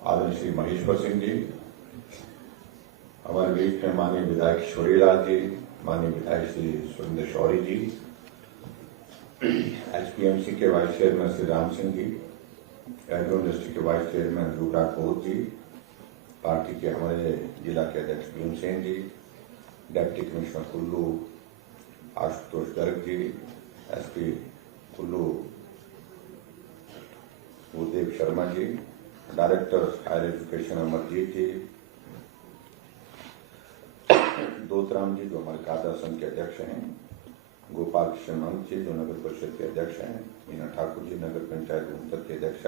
आदरणीय श्री महेश्वर सिंह जी, हमारे बीच में माननीय विधायक शोरीलाल जी, माननीय विधायक श्री सुरेंद्र शौरी जी, एचपीएमसी के vice chairman Shri Ram Singh ji, agro industry के वाइस चेयरमैन ध्रुवराज कोहत जी, पार्टी के हमारे जिला के अध्यक्ष भीमसेन जी, deputy commissioner Kullu Ashutosh Garg ji, SP Kullu Bhudev Sharma ji, director higher education Amarjeet जी, दोतराम जी जो हमारे कादा संघ के अध्यक्ष हैं, गोपाल कृष्ण मंच जी जो नगर परिषद के अध्यक्ष हैं, मीना ठाकुर जी नगर पंचायत गुंतर के अध्यक्ष,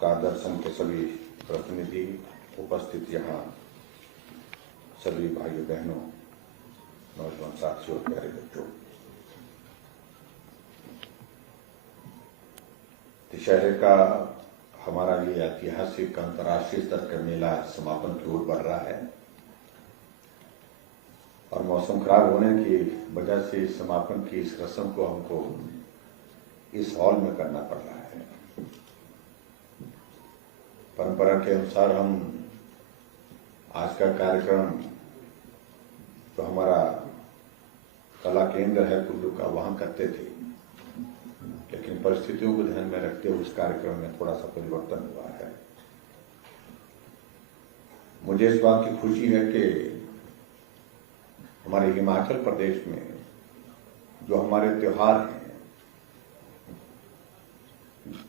कादा संघ के सभी प्रतिनिधि उपस्थित, यहाँ सभी भाइयों बहनों, नौजवान साथियों और प्यारे बच्चों, दशहरे का हमारा ये ऐतिहासिक अंतर्राष्ट्रीय स्तर का मेला समापन की ओर बढ़ रहा है और मौसम खराब होने की वजह से समापन की इस रस्म को हमको इस हॉल में करना पड़ रहा है। परंपरा के अनुसार हम आज का कार्यक्रम जो हमारा कला केंद्र है कुल्लू का वहां करते थे, लेकिन परिस्थितियों को ध्यान में रखते हुए उस कार्यक्रम में थोड़ा सा परिवर्तन हुआ है। मुझे इस बात की खुशी है कि हमारे हिमाचल प्रदेश में जो हमारे त्योहार हैं,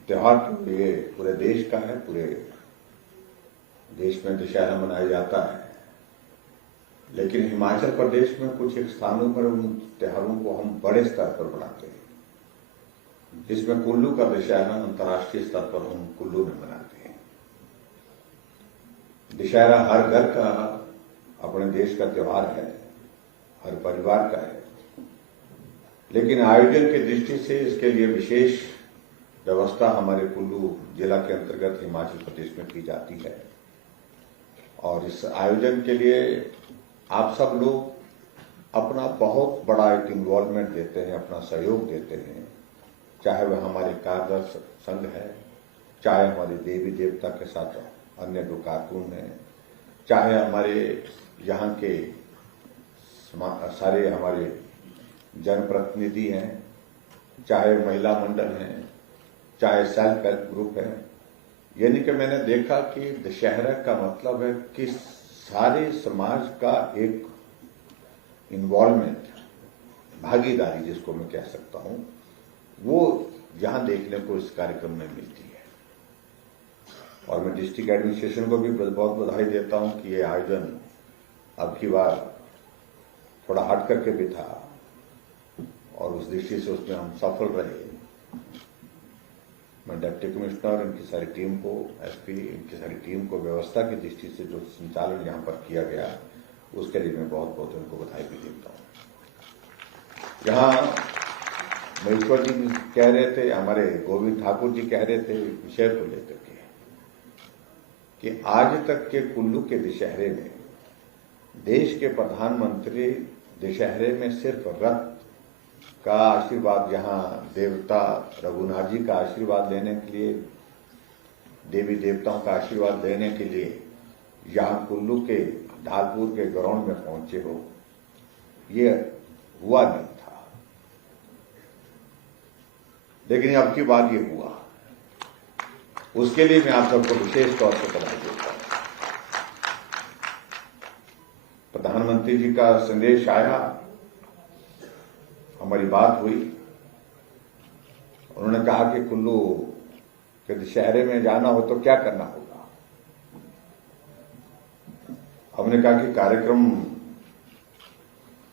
त्योहार तो ये पूरे देश का है, पूरे देश में दशहरा मनाया जाता है, लेकिन हिमाचल प्रदेश में कुछ एक स्थानों पर उन त्योहारों को हम बड़े स्तर पर मनाते हैं, जिसमें कुल्लू का दशहरा अंतर्राष्ट्रीय स्तर पर हम कुल्लू में मनाते हैं। दशहरा हर घर का अपने देश का त्योहार है, हर परिवार का है, लेकिन आयोजन की दृष्टि से इसके लिए विशेष व्यवस्था हमारे कुल्लू जिला के अंतर्गत हिमाचल प्रदेश में की जाती है। और इस आयोजन के लिए आप सब लोग अपना बहुत बड़ा एक इन्वॉल्वमेंट देते हैं, अपना सहयोग देते हैं, चाहे वह हमारे कार्यदर्श संघ है, चाहे हमारे देवी देवता के साथ अन्य जो कार्टून हैं, चाहे हमारे यहाँ के सारे हमारे जनप्रतिनिधि हैं, चाहे महिला मंडल हैं, चाहे सेल्फ हेल्प ग्रुप है। यानी कि मैंने देखा कि दशहरा का मतलब है कि सारे समाज का एक इन्वॉल्वमेंट, भागीदारी जिसको मैं कह सकता हूं, वो यहां देखने को इस कार्यक्रम में मिलती है। और मैं डिस्ट्रिक्ट एडमिनिस्ट्रेशन को भी बहुत बधाई देता हूं कि ये आयोजन अब की बार थोड़ा हट करके भी था और उस दृष्टि से उसमें हम सफल रहे। मैं डिप्टी कमिश्नर, इनकी सारी टीम को, एसपी, इनकी सारी टीम को व्यवस्था की दृष्टि से जो संचालन यहां पर किया गया, उसके लिए मैं बहुत बहुत उनको बधाई भी देता हूं। यहाँ महेश्वर जी कह रहे थे, हमारे गोविंद ठाकुर जी कह रहे थे विषय को लेकर के कि आज तक के कुल्लू के दशहरे में देश के प्रधानमंत्री दशहरे में सिर्फ रथ का आशीर्वाद, यहाँ देवता रघुनाथ जी का आशीर्वाद लेने के लिए, देवी देवताओं का आशीर्वाद लेने के लिए यहाँ कुल्लू के ढालपुर के ग्राउंड में पहुंचे हो, ये हुआ नहीं था। लेकिन अब की बात ये हुआ, उसके लिए मैं आप सबको विशेष तौर पर बधाई देता हूं। प्रधानमंत्री जी का संदेश आया, हमारी बात हुई, उन्होंने कहा कि कुल्लू के दशहरे में जाना हो तो क्या करना होगा। हमने कहा कि कार्यक्रम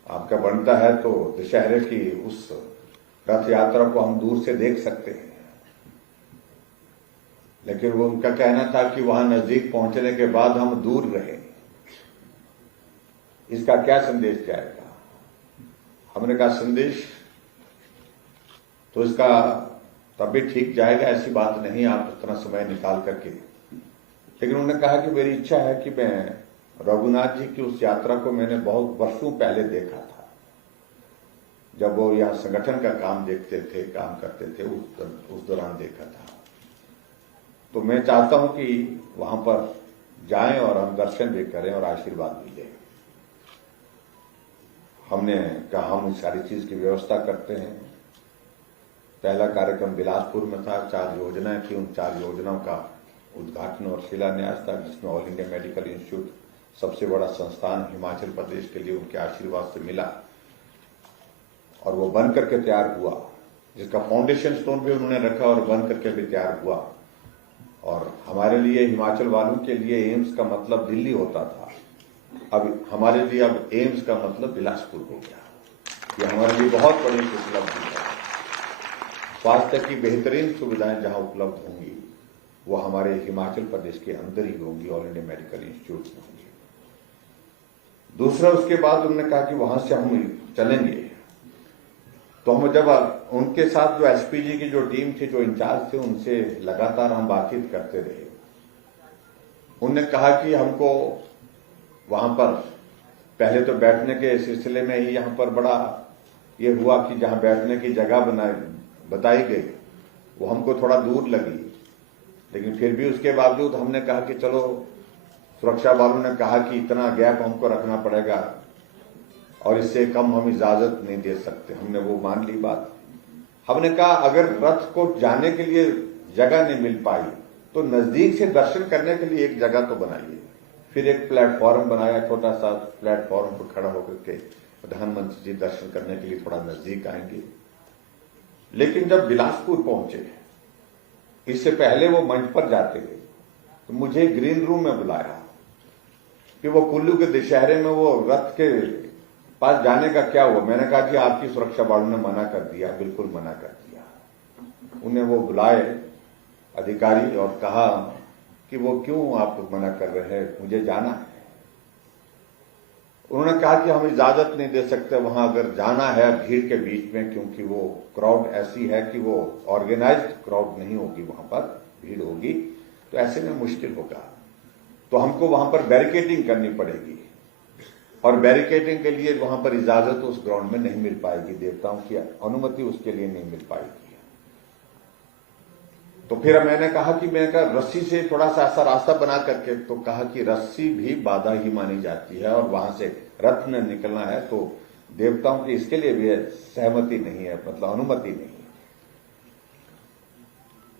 आपका बनता है तो दशहरे की उस रथ यात्रा को हम दूर से देख सकते हैं, लेकिन वो उनका कहना था कि वहां नजदीक पहुंचने के बाद हम दूर रहें, इसका क्या संदेश जाएगा। हमने कहा संदेश तो इसका तब भी ठीक जाएगा, ऐसी बात नहीं, आप इतना समय निकाल करके। लेकिन उन्होंने कहा कि मेरी इच्छा है कि मैं रघुनाथ जी की उस यात्रा को मैंने बहुत वर्षों पहले देखा था, जब वो यहाँ संगठन का काम देखते थे, काम करते थे, उस दौरान देखा था। तो मैं चाहता हूं कि वहां पर जाएं और हम दर्शन भी करें और आशीर्वाद भी लें। हमने कहा हम सारी चीज की व्यवस्था करते हैं। पहला कार्यक्रम बिलासपुर में था, 4 योजनाएं थी, उन 4 योजनाओं का उद्घाटन और शिलान्यास था, जिसमें ऑल इंडिया मेडिकल इंस्टीट्यूट सबसे बड़ा संस्थान हिमाचल प्रदेश के लिए उनके आशीर्वाद से मिला और वो बन करके तैयार हुआ, जिसका फाउंडेशन स्टोन भी उन्होंने रखा और बन करके भी तैयार हुआ। और हमारे लिए, हिमाचल वालों के लिए एम्स का मतलब दिल्ली होता था, अब हमारे लिए अब एम्स का मतलब बिलासपुर हो गया। ये हमारे लिए बहुत बड़ी उपलब्धि है। स्वास्थ्य की बेहतरीन सुविधाएं जहां उपलब्ध होंगी वो हमारे हिमाचल प्रदेश के अंदर ही होंगी, ऑल इंडिया मेडिकल इंस्टीट्यूट में होंगी। दूसरा, उसके बाद उन्होंने कहा कि वहां से हम चलेंगे, तो हम जब उनके साथ जो एसपीजी की जो टीम थी, जो इंचार्ज थे, उनसे लगातार हम बातचीत करते रहे। उन्होंने कहा कि हमको वहां पर पहले तो बैठने के सिलसिले में ही यहां पर बड़ा ये हुआ कि जहां बैठने की जगह बताई गई वो हमको थोड़ा दूर लगी, लेकिन फिर भी उसके बावजूद हमने कहा कि चलो, सुरक्षा वालों ने कहा कि इतना गैप हमको रखना पड़ेगा और इससे कम हम इजाजत नहीं दे सकते। हमने वो मान ली बात। हमने कहा अगर रथ को जाने के लिए जगह नहीं मिल पाई तो नजदीक से दर्शन करने के लिए एक जगह तो बनाइए। फिर एक प्लेटफॉर्म बनाया, छोटा सा प्लेटफॉर्म पर खड़ा होकर के प्रधानमंत्री जी दर्शन करने के लिए थोड़ा नजदीक आएंगे। लेकिन जब बिलासपुर पहुंचे, इससे पहले वो मंच पर जाते थे, तो मुझे ग्रीन रूम में बुलाया कि वो कुल्लू के दशहरे में वो रथ के पास जाने का क्या हुआ। मैंने कहा कि आपकी सुरक्षा वालों ने मना कर दिया, बिल्कुल मना कर दिया। उन्हें वो बुलाए अधिकारी और कहा कि वो क्यों आप मना कर रहे हैं, मुझे जाना है। उन्होंने कहा कि हम इजाजत नहीं दे सकते वहां अगर जाना है भीड़ के बीच में, क्योंकि वो क्राउड ऐसी है कि वो ऑर्गेनाइज्ड क्राउड नहीं होगी, वहां पर भीड़ होगी, तो ऐसे में मुश्किल होगा। तो हमको वहां पर बैरिकेडिंग करनी पड़ेगी और बैरिकेडिंग के लिए वहां पर इजाजत उस ग्राउंड में नहीं मिल पाएगी, देवताओं की अनुमति उसके लिए नहीं मिल पाएगी। तो फिर मैंने कहा कि मैं रस्सी से थोड़ा सा ऐसा रास्ता बना करके, तो कहा कि रस्सी भी बाधा ही मानी जाती है और वहां से रथ में निकलना है तो देवताओं की इसके लिए भी सहमति नहीं है, मतलब अनुमति नहीं है।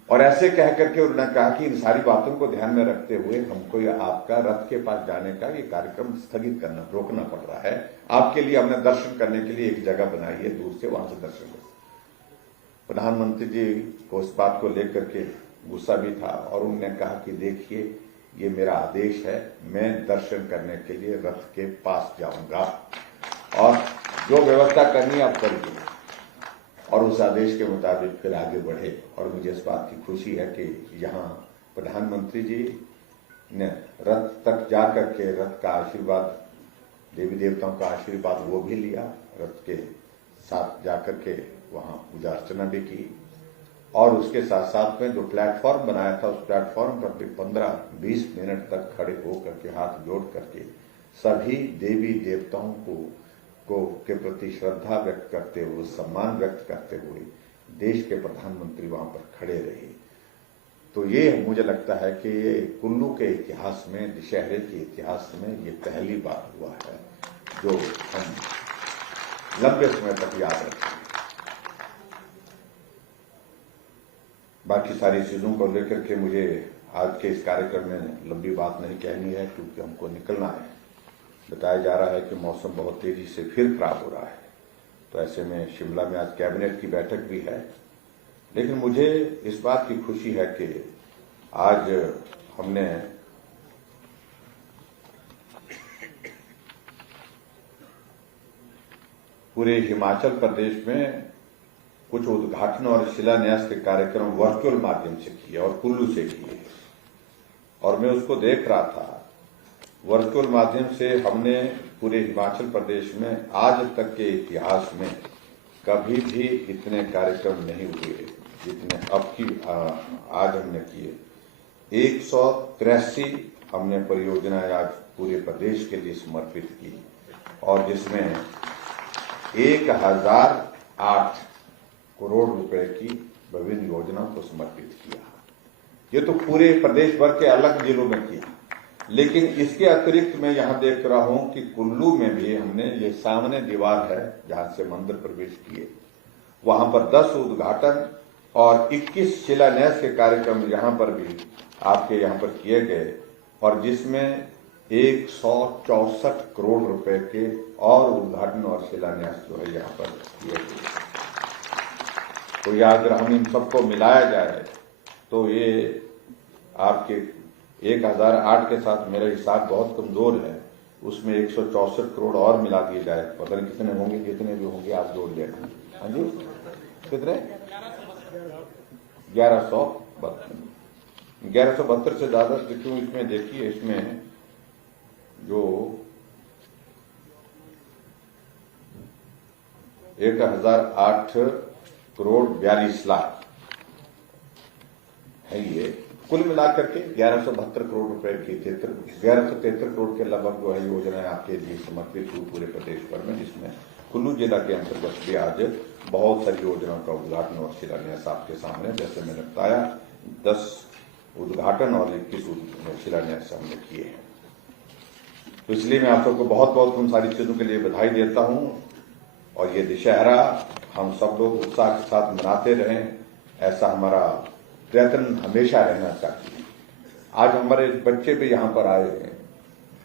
और ऐसे कह करके उन्होंने कहा कि इन सारी बातों को ध्यान में रखते हुए हमको आपका रथ के पास जाने का ये कार्यक्रम स्थगित करना, रोकना पड़ रहा है। आपके लिए हमने दर्शन करने के लिए एक जगह बनाई है, दूर से वहां से दर्शन कर। प्रधानमंत्री जी को इस बात को लेकर के गुस्सा भी था और उन्होंने कहा कि देखिए, ये मेरा आदेश है, मैं दर्शन करने के लिए रथ के पास जाऊंगा और जो व्यवस्था करनी आप करिए। और उस आदेश के मुताबिक फिर आगे बढ़े। और मुझे इस बात की खुशी है कि यहाँ प्रधानमंत्री जी ने रथ तक जाकर के रथ का आशीर्वाद, देवी देवताओं का आशीर्वाद वो भी लिया, रथ के साथ जाकर के वहां पूजा अर्चना भी की। और उसके साथ साथ में जो प्लेटफॉर्म बनाया था, उस प्लेटफॉर्म पर भी 15-20 मिनट तक खड़े होकर के हाथ जोड़ करके सभी देवी देवताओं के प्रति श्रद्धा व्यक्त करते हुए, सम्मान व्यक्त करते हुए देश के प्रधानमंत्री वहां पर खड़े रहे। तो ये मुझे लगता है कि ये कुल्लू के इतिहास में, दशहरे के इतिहास में ये पहली बार हुआ है जो हम लंबे समय तक याद रखें। बाकी सारी चीजों को लेकर के मुझे आज के इस कार्यक्रम में लंबी बात नहीं कहनी है, क्योंकि हमको निकलना है। बताया जा रहा है कि मौसम बहुत तेजी से फिर खराब हो रहा है, तो ऐसे में शिमला में आज कैबिनेट की बैठक भी है। लेकिन मुझे इस बात की खुशी है कि आज हमने पूरे हिमाचल प्रदेश में कुछ उद्घाटन और शिलान्यास के कार्यक्रम वर्चुअल माध्यम से किए और कुल्लू से किए। और मैं उसको देख रहा था, वर्चुअल माध्यम से हमने पूरे हिमाचल प्रदेश में आज तक के इतिहास में कभी भी इतने कार्यक्रम नहीं हुए जितने अब की आज हमने किए। 183 हमने परियोजनाएं आज पूरे प्रदेश के लिए समर्पित की और जिसमें 1008 करोड़ रुपए की विभिन्न योजनाओं को समर्पित किया। ये तो पूरे प्रदेश भर के अलग जिलों में किया, लेकिन इसके अतिरिक्त मैं यहाँ देख रहा हूं कि कुल्लू में भी हमने, ये सामने दीवार है जहां से मंदिर प्रवेश किए, वहां पर 10 उद्घाटन और 21 शिलान्यास के कार्यक्रम यहाँ पर भी आपके यहाँ पर किए गए, और जिसमें 164 करोड़ रुपए के और उद्घाटन और शिलान्यास जो है यहाँ पर किए गए। तो यह अगर हम इन सबको मिलाया जाए तो ये आपके 1008 के साथ मेरा हिसाब बहुत कमजोर है, उसमें 164 करोड़ और मिला दिए जाए, पता नहीं कितने होंगे, कितने भी होंगे आप जोड़ लेना। हाँ जी, कितने? 1172 से ज्यादा क्यों इसमें देखिए, इसमें जो 1008 करोड़ 42 लाख है, ये कुल मिलाकर के 1172 करोड़ रुपए की 1173 करोड़ के लगभग जो है योजना आपके लिए समर्पित हुई पूरे प्रदेश भर में, जिसमें कुल्लू जिला के अंतर्गत भी आज बहुत सारी योजनाओं का उद्घाटन और शिलान्यास आपके सामने, जैसे मैंने बताया 10 उद्घाटन और 21 शिलान्यास हमने किए हैं। तो इसलिए मैं आप सबको बहुत बहुत उन सारी चीजों के लिए बधाई देता हूं, और ये दशहरा हम सब लोग उत्साह के साथ मनाते रहें, ऐसा हमारा प्रयत्न हमेशा रहना चाहिए। आज हमारे बच्चे भी यहाँ पर आए हैं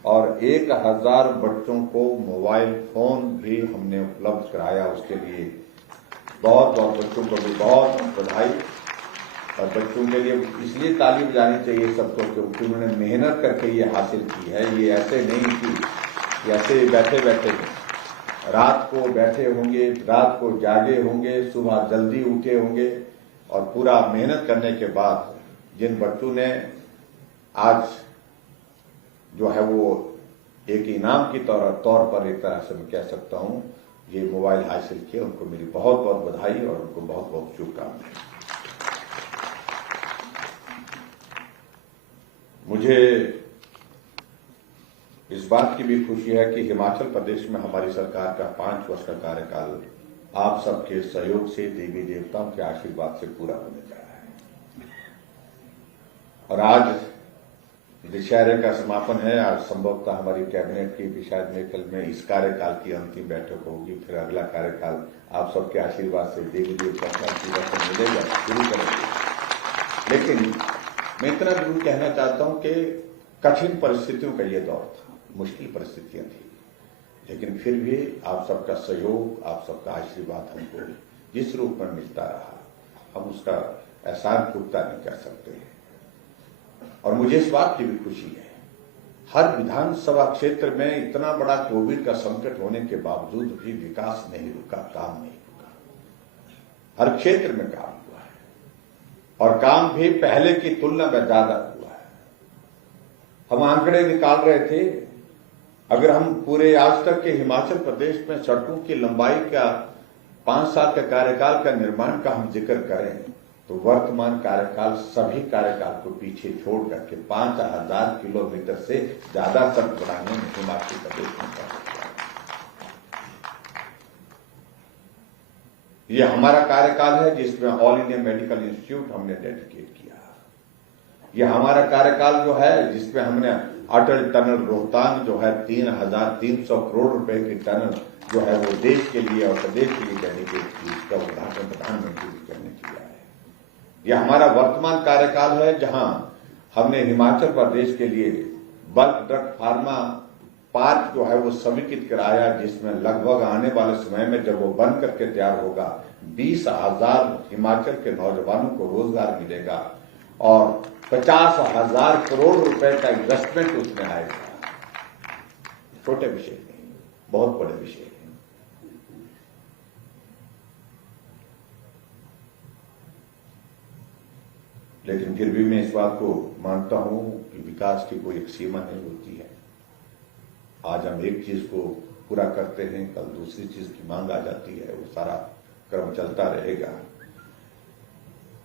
और 1000 बच्चों को मोबाइल फोन भी हमने उपलब्ध कराया, उसके लिए बहुत बहुत बच्चों को भी बहुत बधाई। और बच्चों के लिए इसलिए ताली बजानी चाहिए सबको, क्योंकि उन्होंने मेहनत करके ये हासिल की है। ये ऐसे नहीं कि ऐसे बैठे बैठे रात को बैठे होंगे, रात को जागे होंगे, सुबह जल्दी उठे होंगे, और पूरा मेहनत करने के बाद जिन बच्चों ने आज जो है वो एक इनाम की तौर पर एक तरह से मैं कह सकता हूं ये मोबाइल हासिल किए, उनको मेरी बहुत बहुत बधाई और उनको बहुत बहुत शुभकामनाएं। मुझे इस बात की भी खुशी है कि हिमाचल प्रदेश में हमारी सरकार का 5 वर्ष का कार्यकाल आप सबके सहयोग से, देवी देवताओं के आशीर्वाद से पूरा होने जा रहा है। और आज दशहरे का समापन है। आज संभवतः हमारी कैबिनेट की भी शायद मेरे ख्याल में इस कार्यकाल की अंतिम बैठक होगी, फिर अगला कार्यकाल आप सबके आशीर्वाद से, देवी देवताओं के आशीर्वाद से मिलेगा, शुरू करेंगे। लेकिन मैं इतना जरूर कहना चाहता हूं कि कठिन परिस्थितियों का ये दौर था, मुश्किल परिस्थितियां थी, लेकिन फिर भी आप सबका सहयोग, आप सबका आशीर्वाद हमको जिस रूप में मिलता रहा, हम उसका एहसान चुकता नहीं कर सकते। और मुझे इस बात की भी खुशी है, हर विधानसभा क्षेत्र में इतना बड़ा कोविड का संकट होने के बावजूद भी विकास नहीं रुका, काम नहीं रुका। हर क्षेत्र में काम हुआ है, और काम भी पहले की तुलना में ज्यादा हुआ है। हम आंकड़े निकाल रहे थे, अगर हम पूरे आज तक के हिमाचल प्रदेश में सड़कों की लंबाई का 5 साल के कार्यकाल का निर्माण का हम जिक्र करें, तो वर्तमान कार्यकाल सभी कार्यकाल को पीछे छोड़ करके 5000 किलोमीटर से ज्यादा सड़क बनाने में हिमाचल प्रदेश में कर सकता है। ये हमारा कार्यकाल है जिसमें ऑल इंडिया मेडिकल इंस्टीट्यूट हमने डेडिकेट किया। ये हमारा कार्यकाल जो है जिसमें हमने अटल टनल रोहतांग जो है 3300 करोड़ रुपए की टनल जो है वो देश के लिए और प्रदेश के लिए डेडिकेट की, इसका उद्घाटन प्रधानमंत्री जी करने किया है। यह हमारा वर्तमान कार्यकाल है जहां हमने हिमाचल प्रदेश के लिए बल्क ड्रग फार्मा पार्क जो है वो समेकित कराया, जिसमें लगभग आने वाले समय में जब वो बन करके तैयार होगा 20,000 हिमाचल के नौजवानों को रोजगार मिलेगा और 50,000 करोड़ रुपए का इन्वेस्टमेंट उसमें आएगा। छोटे विषय नहीं, बहुत बड़े विषय हैं। लेकिन फिर भी मैं इस बात को मानता हूं कि विकास की कोई एक सीमा नहीं होती है। आज हम एक चीज को पूरा करते हैं, कल दूसरी चीज की मांग आ जाती है, वो सारा क्रम चलता रहेगा।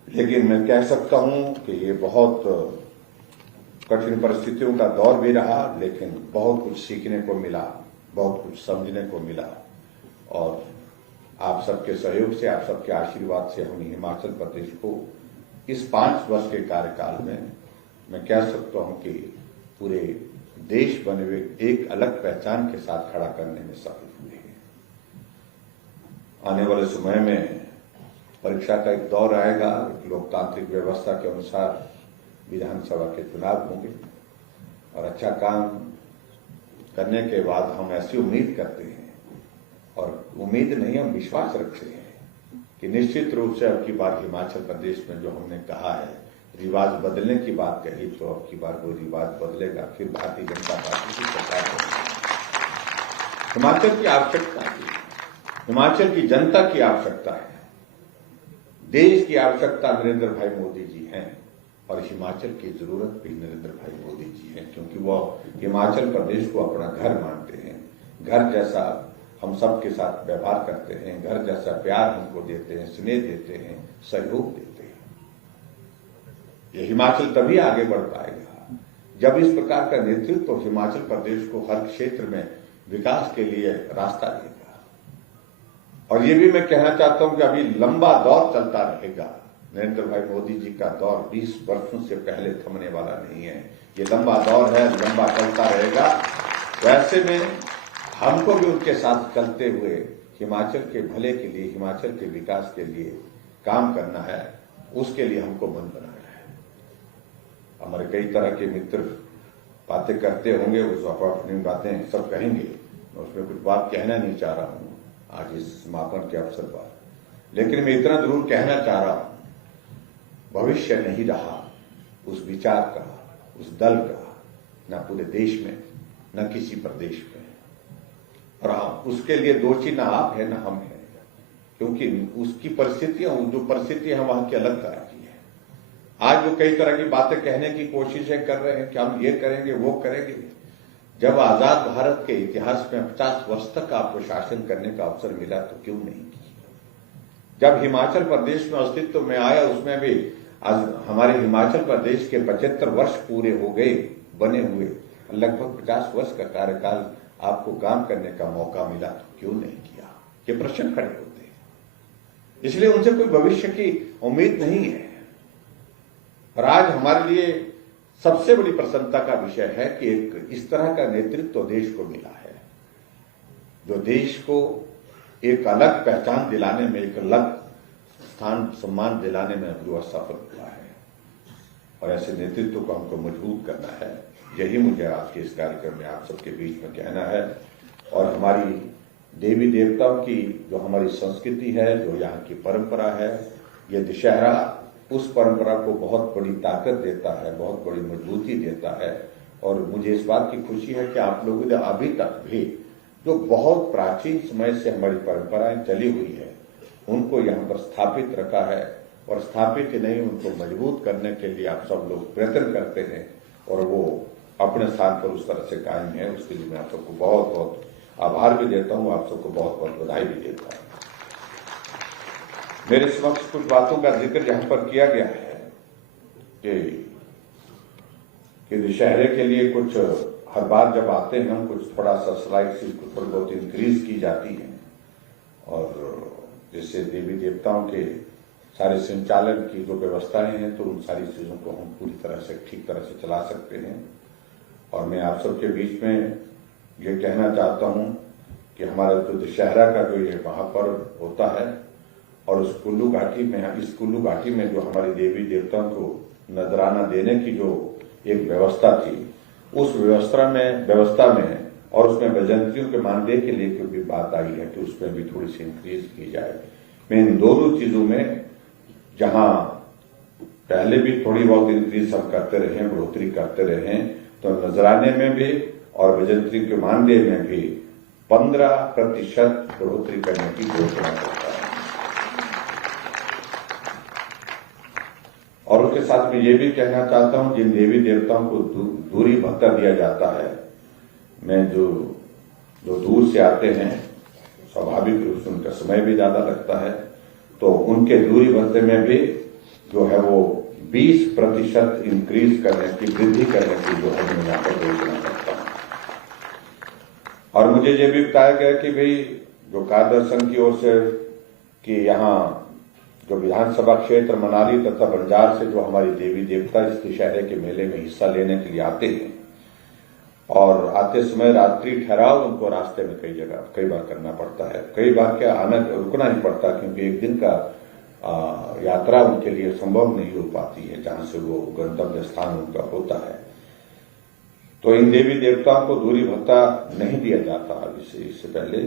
लेकिन मैं कह सकता हूं कि ये बहुत कठिन परिस्थितियों का दौर भी रहा, लेकिन बहुत कुछ सीखने को मिला, बहुत कुछ समझने को मिला, और आप सबके सहयोग से, आप सबके आशीर्वाद से हम हिमाचल प्रदेश को इस 5 वर्ष के कार्यकाल में मैं कह सकता हूं कि पूरे देश बने हुए एक अलग पहचान के साथ खड़ा करने में सफल हुए हैं। आने वाले समय में परीक्षा का एक दौर आएगा। लोकतांत्रिक व्यवस्था के अनुसार विधानसभा के चुनाव होंगे और अच्छा काम करने के बाद हम ऐसी उम्मीद करते हैं, और उम्मीद नहीं, हम विश्वास रखते हैं कि निश्चित रूप से अब की बार हिमाचल प्रदेश में जो हमने कहा है, रिवाज बदलने की बात कही, तो अब की बार वो रिवाज बदलेगा। फिर भारतीय जनता पार्टी की सरकार होगी। हिमाचल की आवश्यकता है, हिमाचल की जनता की आवश्यकता है, देश की आवश्यकता नरेंद्र भाई मोदी जी हैं, और हिमाचल की जरूरत भी नरेंद्र भाई मोदी जी हैं, क्योंकि वो हिमाचल प्रदेश को अपना घर मानते हैं। घर जैसा हम सबके साथ व्यवहार करते हैं, घर जैसा प्यार हमको देते हैं, स्नेह देते हैं, सहयोग देते हैं। ये हिमाचल तभी आगे बढ़ पाएगा जब इस प्रकार का नेतृत्व हिमाचल प्रदेश को हर क्षेत्र में विकास के लिए रास्ता देगा। और ये भी मैं कहना चाहता हूं कि अभी लंबा दौर चलता रहेगा। नरेंद्र भाई मोदी जी का दौर 20 वर्षों से पहले थमने वाला नहीं है। ये लंबा दौर है, लंबा चलता रहेगा। वैसे में हमको भी उनके साथ चलते हुए हिमाचल के भले के लिए, हिमाचल के विकास के लिए काम करना है। उसके लिए हमको मन बनाना है। हमारे कई तरह के मित्र बातें करते होंगे, उस अपनी बातें सब कहेंगे, मैं उसमें कुछ बात कहना नहीं चाह रहा हूं आज इस समापन के अवसर पर। लेकिन मैं इतना जरूर कहना चाह रहा हूं, भविष्य नहीं रहा उस विचार का, उस दल का, न पूरे देश में, न किसी प्रदेश में। और उसके लिए दोषी न आप है, न हम हैं, क्योंकि उसकी परिस्थितियां, जो परिस्थितियां हैं वहां की अलग तरह की है। आज जो कई तरह की बातें कहने की कोशिशें कर रहे हैं कि हम ये करेंगे, वो करेंगे, जब आजाद भारत के इतिहास में 50 वर्ष तक आपको शासन करने का अवसर मिला तो क्यों नहीं किया? जब हिमाचल प्रदेश में अस्तित्व में आया, उसमें भी आज हमारे हिमाचल प्रदेश के 75 वर्ष पूरे हो गए बने हुए, लगभग 50 वर्ष का कार्यकाल आपको काम करने का मौका मिला तो क्यों नहीं किया? ये प्रश्न खड़े होते हैं। इसलिए उनसे कोई भविष्य की उम्मीद नहीं है। और आज हमारे लिए सबसे बड़ी प्रसन्नता का विषय है कि एक इस तरह का नेतृत्व देश को मिला है, जो देश को एक अलग पहचान दिलाने में, एक अलग स्थान सम्मान दिलाने में जो सफल हुआ है। और ऐसे नेतृत्व को हमको मजबूत करना है। यही मुझे आज के इस कार्यक्रम में आप सबके बीच में कहना है। और हमारी देवी देवताओं की जो हमारी संस्कृति है, जो यहाँ की परंपरा है, ये दशहरा उस परंपरा को बहुत बड़ी ताकत देता है, बहुत बड़ी मजबूती देता है। और मुझे इस बात की खुशी है कि आप लोगों ने अभी तक भी जो बहुत प्राचीन समय से हमारी परंपराएं चली हुई है, उनको यहाँ पर स्थापित रखा है। और स्थापित ही नहीं, उनको मजबूत करने के लिए आप सब लोग प्रयत्न करते हैं, और वो अपने स्थान पर उस तरह से कायम है। उसके लिए मैं आप सबको बहुत बहुत आभार भी देता हूँ, आप सबको बहुत बहुत बधाई भी देता हूँ। मेरे समक्ष कुछ बातों का जिक्र यहाँ पर किया गया है कि दशहरे के लिए कुछ हर बार जब आते हैं हम, कुछ थोड़ा सा स्लाइड से कुछ थोड़ी बहुत इंक्रीज की जाती है, और जिससे देवी देवताओं के सारे संचालन की जो व्यवस्थाएं हैं, तो उन सारी चीजों को हम पूरी तरह से ठीक तरह से चला सकते हैं। और मैं आप सबके बीच में ये कहना चाहता हूं कि हमारा जो दशहरा का जो ये महापर्व होता है, और उस कुल्लू घाटी में, इस कुल्लू घाटी में जो हमारी देवी देवताओं को नजराना देने की जो एक व्यवस्था थी, उस व्यवस्था में और उसमें बजंतियों के मानदेय के लिए भी बात आई है कि उसमें भी थोड़ी सी इंक्रीज की जाए। मैं इन दोनों चीजों में, जहां पहले भी थोड़ी बहुत इंक्रीज हम करते रहे, बढ़ोतरी करते रहे, तो नजराने में भी और बजंतियों के मानदेय में भी 15% बढ़ोतरी करने की घोषणा करता है। और उसके साथ में ये भी कहना चाहता हूं, जिन देवी देवताओं को दूरी भत्ता दिया जाता है, मैं जो दूर से आते हैं, स्वाभाविक रूप से उनका समय भी ज्यादा लगता है, तो उनके दूरी भत्ते में भी जो है वो 20% इंक्रीज करने की, वृद्धि करने की जो है मैं यहाँ पर घोषणा करता हूं। और मुझे ये भी बताया गया कि भाई जो कार्यदर्शन की ओर से कि यहाँ जो विधानसभा क्षेत्र मनाली तथा बंजार से जो हमारी देवी देवता इस दशहरे के मेले में हिस्सा लेने के लिए आते हैं और आते समय रात्रि ठहराव उनको रास्ते में कई बार करना पड़ता है, कई बार क्या आना रुकना नहीं पड़ता, क्योंकि एक दिन का यात्रा उनके लिए संभव नहीं हो पाती है जहां से वो गंतव्य स्थान उनका होता है। तो इन देवी देवताओं को दूरी भत्ता नहीं दिया जाता इससे पहले।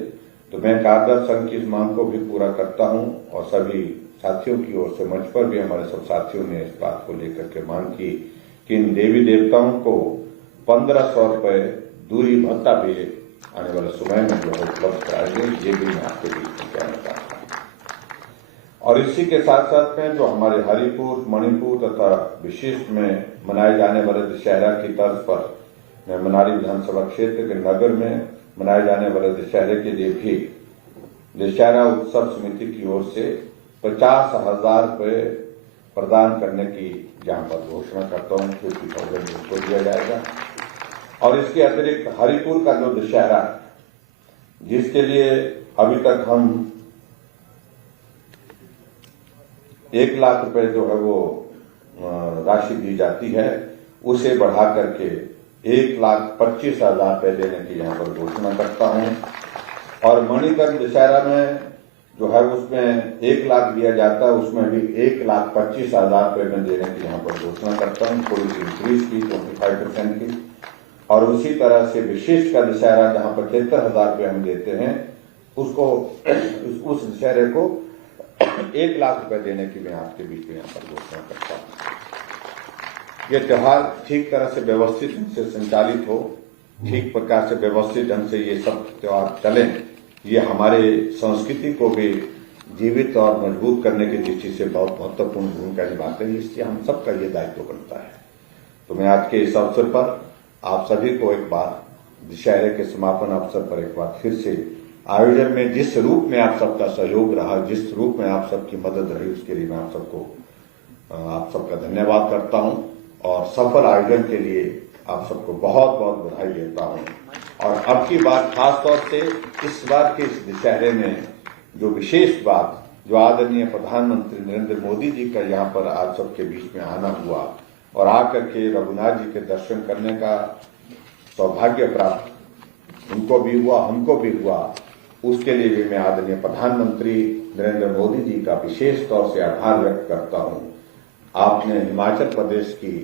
तो मैं कारगर संघ की इस मांग को भी पूरा करता हूं और सभी साथियों की ओर से मंच पर भी हमारे सब साथियों ने इस बात को लेकर के मांग की कि इन देवी देवताओं को 1500 रुपए दूरी भत्ता भी आने वाले समय में जो है उपलब्ध कराएंगे, ये भी मैं आपके बीच में कहना चाहता हूं। और इसी के साथ साथ में जो हमारे हरिपुर, मणिपुर तथा विशिष्ट में मनाए जाने वाले दशहरा की तर्ज पर मैं मनाली विधानसभा क्षेत्र के नगर में मनाए जाने वाले दशहरे के लिए भी दशहरा उत्सव समिति की ओर से 50,000 रुपए प्रदान करने की यहां पर घोषणा करता हूं, 50,000 उनको दिया जाएगा। और इसके अतिरिक्त हरिपुर का जो दशहरा जिसके लिए अभी तक हम 1 लाख रुपए जो है वो राशि दी जाती है, उसे बढ़ा करके 1,25,000 रुपए देने की यहां पर घोषणा करता हूं। और मणिकर्ण दशहरा में जो है उसमें 1 लाख दिया जाता है, उसमें भी 1,25,000 रुपए में देने की यहां पर घोषणा करता हूं, थोड़ी सी इंक्रीज की 25% की। और उसी तरह से विशिष्ट का दशहरा जहां 75,000 रुपए हम देते हैं, उसको उस दशहरे को 1 लाख रुपए देने की मैं आपके बीच में यहां पर घोषणा करता हूं। ये त्योहार ठीक तरह से व्यवस्थित ढंग से संचालित हो, ठीक प्रकार से व्यवस्थित ढंग से ये सब त्योहार चलें, ये हमारे संस्कृति को भी जीवित और मजबूत करने की दृष्टि से बहुत महत्वपूर्ण भूमिका निभाते हैं, इसलिए हम सबका ये दायित्व बनता है। तो मैं आज के इस अवसर पर आप सभी को एक बार दशहरे के समापन अवसर पर एक बार फिर से आयोजन में जिस रूप में आप सबका सहयोग रहा, जिस रूप में आप सबकी मदद रही, उसके लिए मैं आप सबका धन्यवाद करता हूं और सफल आयोजन के लिए आप सबको बहुत बहुत बधाई देता हूं। और अब की बात खासतौर से इस बार के इस दशहरे में जो विशेष बात, जो आदरणीय प्रधानमंत्री नरेंद्र मोदी जी का यहाँ पर आप सबके बीच में आना हुआ और आकर के रघुनाथ जी के दर्शन करने का सौभाग्य प्राप्त उनको भी हुआ, हमको भी हुआ, उसके लिए भी मैं आदरणीय प्रधानमंत्री नरेंद्र मोदी जी का विशेष तौर से आभार व्यक्त करता हूं। आपने हिमाचल प्रदेश की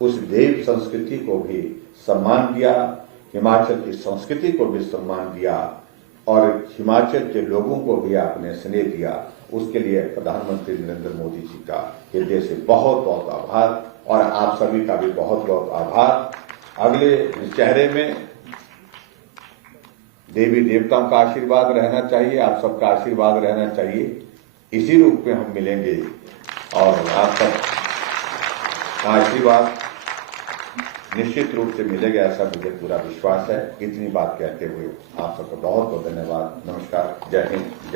उस देव संस्कृति को भी सम्मान दिया, हिमाचल की संस्कृति को भी सम्मान दिया और हिमाचल के लोगों को भी आपने स्नेह दिया। उसके लिए प्रधानमंत्री नरेंद्र मोदी जी का हृदय से बहुत बहुत आभार और आप सभी का भी बहुत बहुत आभार। अगले दशहरे में देवी देवताओं का आशीर्वाद रहना चाहिए, आप सबका आशीर्वाद रहना चाहिए, इसी रूप में हम मिलेंगे और आप सब का आशीर्वाद निश्चित रूप से मिलेगा, ऐसा मुझे पूरा विश्वास है। इतनी बात कहते हुए आप सबका बहुत बहुत धन्यवाद। नमस्कार, जय हिंद, जय